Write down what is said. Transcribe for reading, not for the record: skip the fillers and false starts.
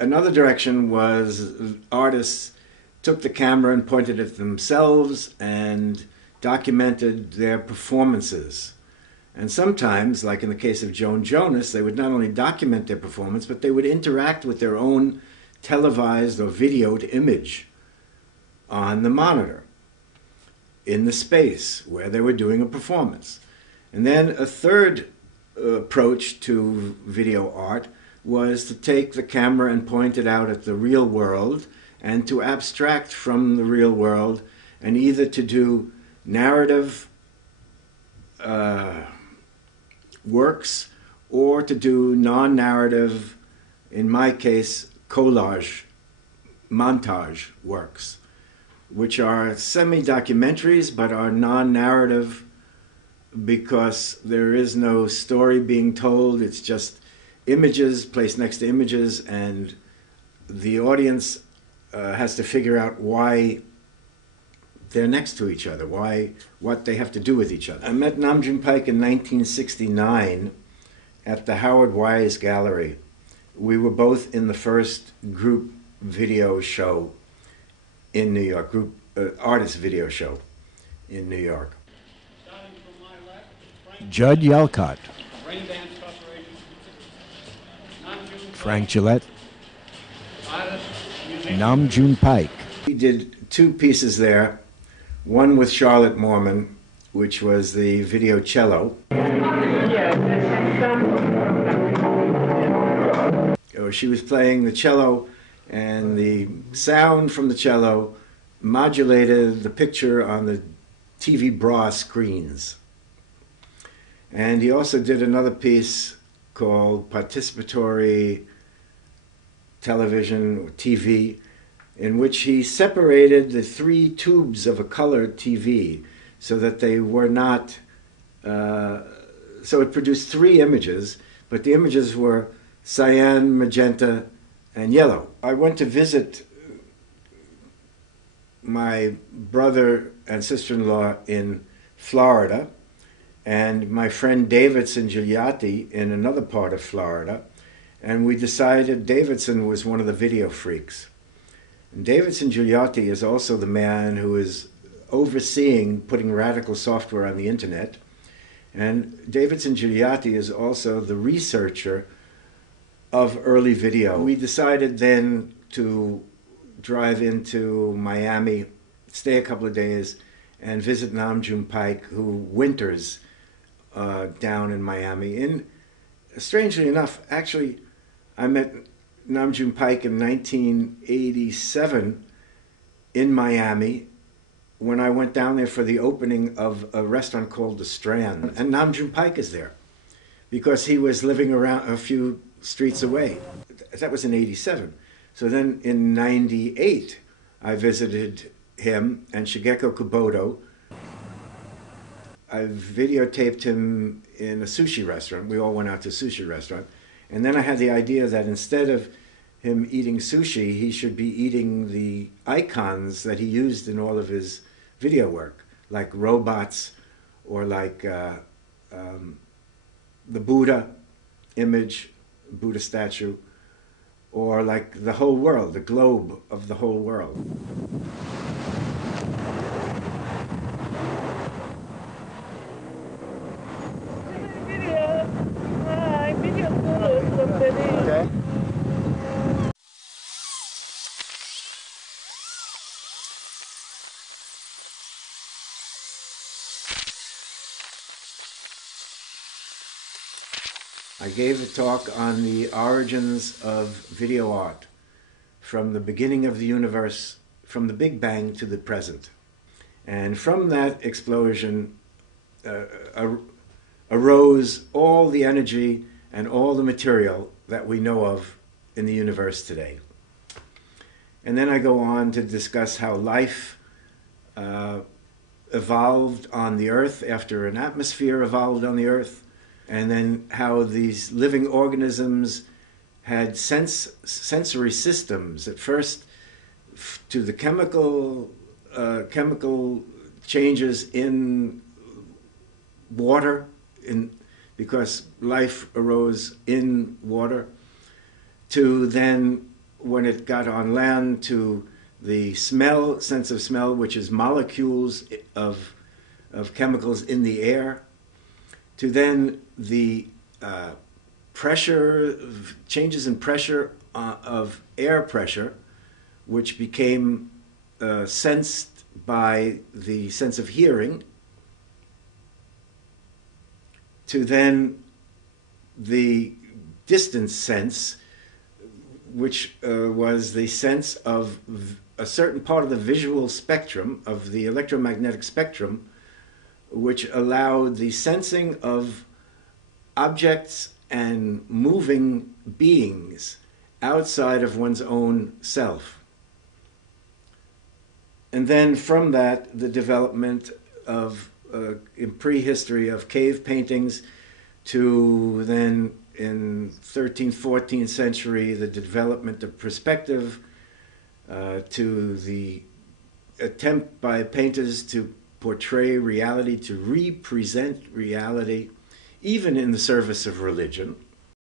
Another direction was artists took the camera and pointed at themselves and documented their performances. And sometimes, like in the case of Joan Jonas, they would not only document their performance, but they would interact with their own televised or videoed image on the monitor in the space where they were doing a performance. And then a third approach to video art was to take the camera and point it out at the real world and to abstract from the real world and either to do narrative works or to do non-narrative, in my case, collage, montage works, which are semi-documentaries but are non-narrative because there is no story being told. It's just images placed next to images, and the audience has to figure out why they're next to each other, what they have to do with each other. I met Nam June Paik in 1969 at the Howard Wise Gallery. We were both in the first group video show in New York, group artist video show in New York. Judd Yelcott, Frank Gillette, Nam June Paik. We did two pieces there, one with Charlotte Moorman, which was the video cello. She was playing the cello, and the sound from the cello modulated the picture on the TV bra screens. And he also did another piece called Participatory Television, or TV, in which he separated the three tubes of a colored TV so that they were not, so it produced three images, but the images were cyan, magenta, and yellow. I went to visit my brother and sister-in-law in Florida, and my friend Davidson Gigliotti in another part of Florida, and we decided Davidson was one of the video freaks. And Davidson Gigliotti is also the man who is overseeing putting radical software on the internet, and Davidson Gigliotti is also the researcher of early video. We decided then to drive into Miami, stay a couple of days, and visit Nam June Paik, who winters down in Miami. And strangely enough, actually, I met Nam June Paik in 1987 in Miami when I went down there for the opening of a restaurant called The Strand. And Nam June Paik is there because he was living around a few streets away. That was in 87. So then in 98, I visited him and Shigeko Kuboto. I videotaped him in a sushi restaurant. We all went out to a sushi restaurant. And then I had the idea that instead of him eating sushi, he should be eating the icons that he used in all of his video work, like robots or like the Buddha image, Buddha statue, or like the whole world, the globe of the whole world. Okay. I gave a talk on the origins of video art, from the beginning of the universe, from the Big Bang to the present. And from that explosion arose all the energy and all the material that we know of in the universe today. And then I go on to discuss how life evolved on the Earth after an atmosphere evolved on the Earth, and then how these living organisms had sensory systems, at first to the chemical changes in water, because life arose in water, to then when it got on land, to the smell, sense of smell, which is molecules of chemicals in the air, to then the pressure, changes in pressure of air pressure, which became sensed by the sense of hearing, to then the distance sense, which was the sense of a certain part of the visual spectrum, of the electromagnetic spectrum, which allowed the sensing of objects and moving beings outside of one's own self. And then from that, the development of, in prehistory, of cave paintings, to then in 13th, 14th century, the development of perspective, to the attempt by painters to portray reality, to represent reality, even in the service of religion.